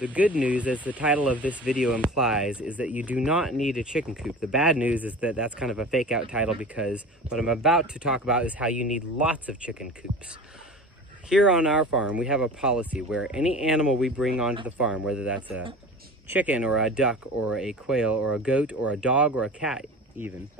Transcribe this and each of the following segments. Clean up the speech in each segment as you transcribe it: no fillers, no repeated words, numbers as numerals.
The good news, as the title of this video implies, is that you do not need a chicken coop. The bad news is that that's kind of a fake out title, because what I'm about to talk about is how you need lots of chicken coops. Here on our farm, we have a policy where any animal we bring onto the farm, whether that's a chicken or a duck or a quail or a goat or a dog or a cat even,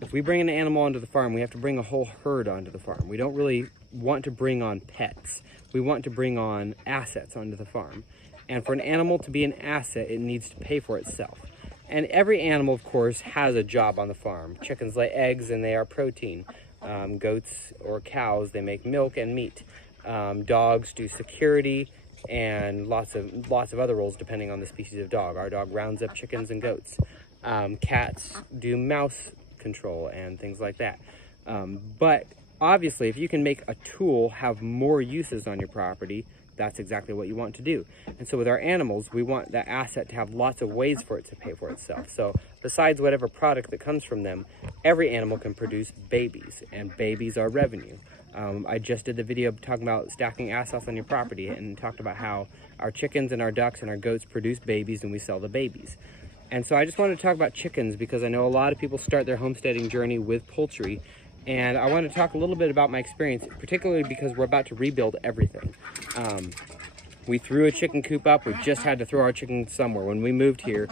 if we bring an animal onto the farm, we have to bring a whole herd onto the farm. We don't really want to bring on pets. We want to bring on assets onto the farm. And for an animal to be an asset, it needs to pay for itself. And every animal, of course, has a job on the farm. Chickens lay eggs and they are protein. Goats or cows, they make milk and meat. Dogs do security and lots of other roles depending on the species of dog. Our dog rounds up chickens and goats. Cats do mouse control and things like that. But obviously, if you can make a tool have more uses on your property, that's exactly what you want to do. And so with our animals, we want that asset to have lots of ways for it to pay for itself. So besides whatever product that comes from them, every animal can produce babies, and babies are revenue. I just did the video talking about stacking assets on your property and talked about how our chickens and our ducks and our goats produce babies and we sell the babies. And so I just wanted to talk about chickens because I know a lot of people start their homesteading journey with poultry. And I want to talk a little bit about my experience, particularly because we're about to rebuild everything. We threw a chicken coop up. We just had to throw our chickens somewhere. When we moved here,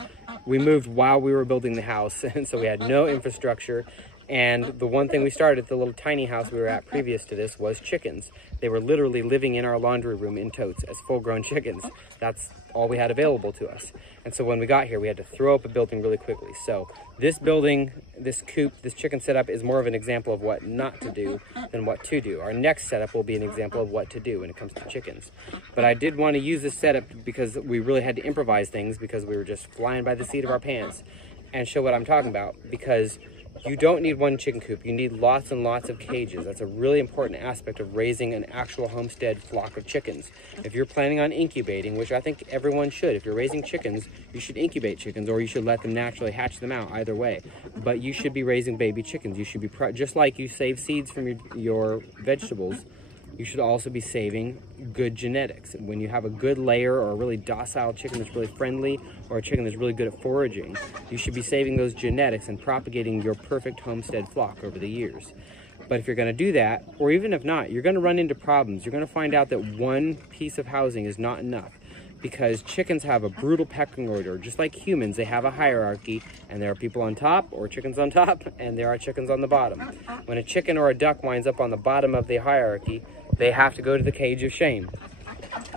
we moved while we were building the house, and so we had no infrastructure. And the one thing we started at the little tiny house we were at previous to this was chickens. They were literally living in our laundry room in totes as full-grown chickens. That's all we had available to us. And so when we got here, we had to throw up a building really quickly. So this building, this coop, this chicken setup is more of an example of what not to do than what to do. Our next setup will be an example of what to do when it comes to chickens. But I did want to use this setup because we really had to improvise things because we were just flying by the seat of our pants, and show what I'm talking about, because you don't need one chicken coop. You need lots and lots of cages. That's a really important aspect of raising an actual homestead flock of chickens. If you're planning on incubating, which I think everyone should, if you're raising chickens, you should incubate chickens, or you should let them naturally hatch them out, either way. But you should be raising baby chickens. You should be, just like you save seeds from your vegetables, you should also be saving good genetics. When you have a good layer or a really docile chicken that's really friendly, or a chicken that's really good at foraging, you should be saving those genetics and propagating your perfect homestead flock over the years. But if you're going to do that, or even if not, you're going to run into problems. You're going to find out that one piece of housing is not enough, because chickens have a brutal pecking order. Just like humans, they have a hierarchy, and there are people on top, or chickens on top, and there are chickens on the bottom. When a chicken or a duck winds up on the bottom of the hierarchy, they have to go to the cage of shame.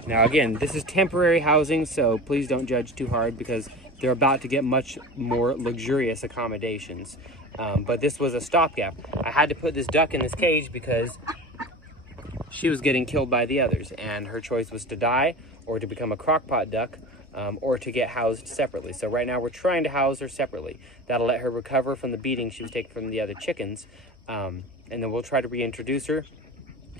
Now again, this is temporary housing, so please don't judge too hard, because they're about to get much more luxurious accommodations. But this was a stopgap. I had to put this duck in this cage because she was getting killed by the others, and her choice was to die, or to become a crockpot duck, or to get housed separately. So right now we're trying to house her separately. That'll let her recover from the beating she was taking from the other chickens, and then we'll try to reintroduce her.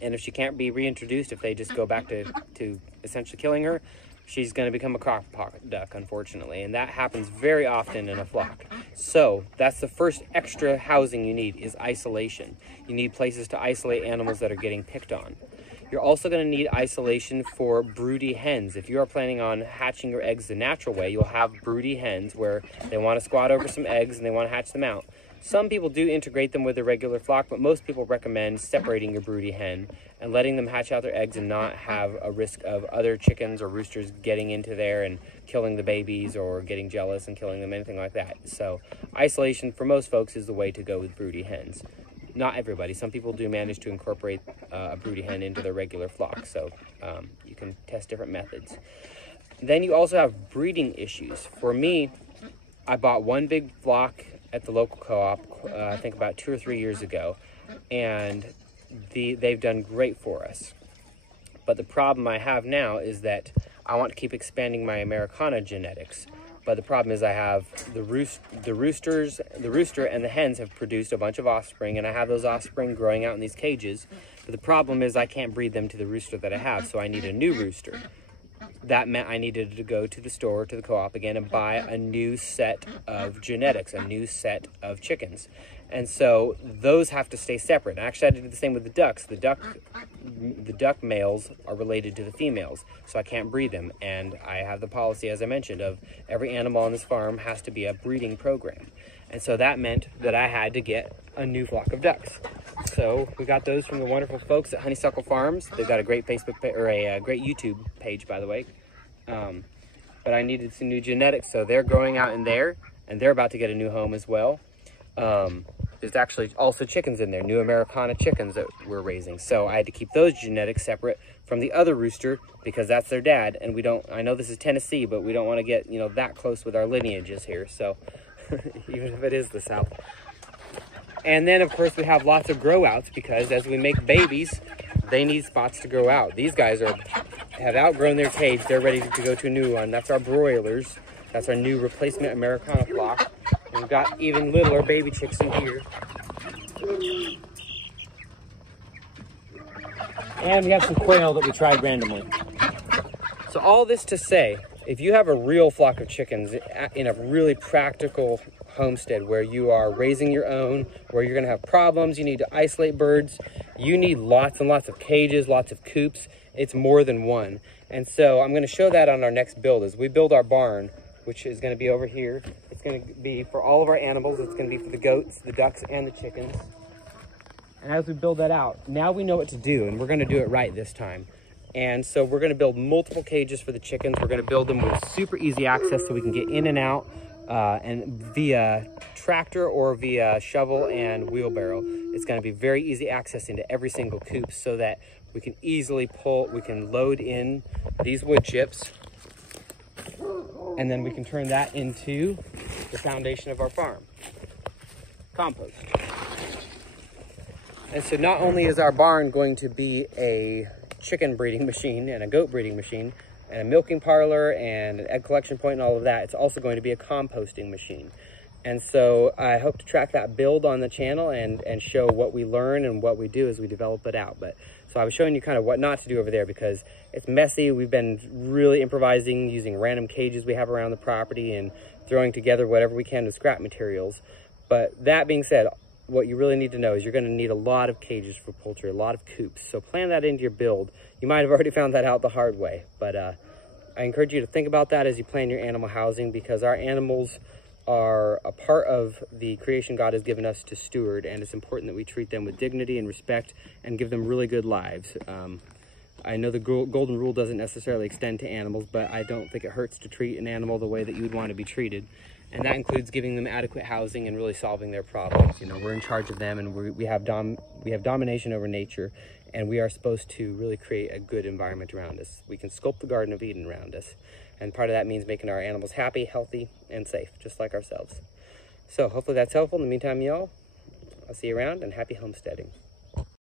And if she can't be reintroduced, if they just go back to essentially killing her, she's going to become a crockpot duck, unfortunately. And that happens very often in a flock. So that's the first extra housing you need, is isolation. You need places to isolate animals that are getting picked on. You're also going to need isolation for broody hens. If you are planning on hatching your eggs the natural way, you'll have broody hens where they want to squat over some eggs and they want to hatch them out. Some people do integrate them with a regular flock, but most people recommend separating your broody hen and letting them hatch out their eggs and not have a risk of other chickens or roosters getting into there and killing the babies, or getting jealous and killing them, anything like that. So isolation for most folks is the way to go with broody hens. Not everybody. Some people do manage to incorporate a broody hen into their regular flock, so you can test different methods. Then you also have breeding issues. For me, I bought one big flock at the local co-op, I think about 2 or 3 years ago, and they've done great for us. But the problem I have now is that I want to keep expanding my Americana genetics. But the problem is I have the rooster and the hens have produced a bunch of offspring, and I have those offspring growing out in these cages. But the problem is I can't breed them to the rooster that I have, so I need a new rooster. that meant I needed to go to the store, to the co-op again, and buy a new set of genetics, a new set of chickens. And so those have to stay separate. And actually, I had to do the same with the ducks. The duck males are related to the females, so I can't breed them. And I have the policy, as I mentioned, of every animal on this farm has to be a breeding program. And so that meant that I had to get a new flock of ducks. So we got those from the wonderful folks at Honeysuckle Farms. They've got a great Facebook or a great YouTube page, by the way. But I needed some new genetics, so they're growing out in there, and they're about to get a new home as well. There's actually also chickens in there, new Americana chickens that we're raising. So I had to keep those genetics separate from the other rooster because that's their dad. And we don't, I know this is Tennessee, but we don't want to get, you know, that close with our lineages here. So even if it is the South. And then of course we have lots of grow outs because as we make babies, they need spots to grow out. These guys have outgrown their cage. They're ready to go to a new one. That's our broilers. That's our new replacement Americana flock. And we've got even littler baby chicks in here. And we have some quail that we tried randomly. So all this to say, if you have a real flock of chickens in a really practical homestead where you are raising your own, where you're gonna have problems, you need to isolate birds, you need lots and lots of cages, lots of coops. It's more than one. And so I'm gonna show that on our next build. As we build our barn, which is gonna be over here, it's gonna be for all of our animals. It's gonna be for the goats, the ducks, and the chickens. And as we build that out, now we know what to do, and we're gonna do it right this time. And so we're gonna build multiple cages for the chickens. We're gonna build them with super easy access so we can get in and out and via tractor or via shovel and wheelbarrow. It's gonna be very easy access into every single coop so that we can easily we can load in these wood chips, and then we can turn that into the foundation of our farm, compost. And so not only is our barn going to be a chicken breeding machine and a goat breeding machine and a milking parlor and an egg collection point and all of that, it's also going to be a composting machine. And so I hope to track that build on the channel and show what we learn and what we do as we develop it out. But so I was showing you kind of what not to do over there because it's messy. We've been really improvising using random cages we have around the property and throwing together whatever we can with scrap materials. But that being said, what you really need to know is you're going to need a lot of cages for poultry, a lot of coops. So plan that into your build. You might have already found that out the hard way, but I encourage you to think about that as you plan your animal housing because our animals are a part of the creation God has given us to steward, and it's important that we treat them with dignity and respect and give them really good lives. I know the golden rule doesn't necessarily extend to animals, but I don't think it hurts to treat an animal the way that you'd want to be treated. And that includes giving them adequate housing and really solving their problems. You know, we're in charge of them, and we have domination over nature, and we are supposed to really create a good environment around us. We can sculpt the Garden of Eden around us, and part of that means making our animals happy, healthy, and safe, just like ourselves. So hopefully that's helpful. In the meantime, y'all, I'll see you around, and happy homesteading.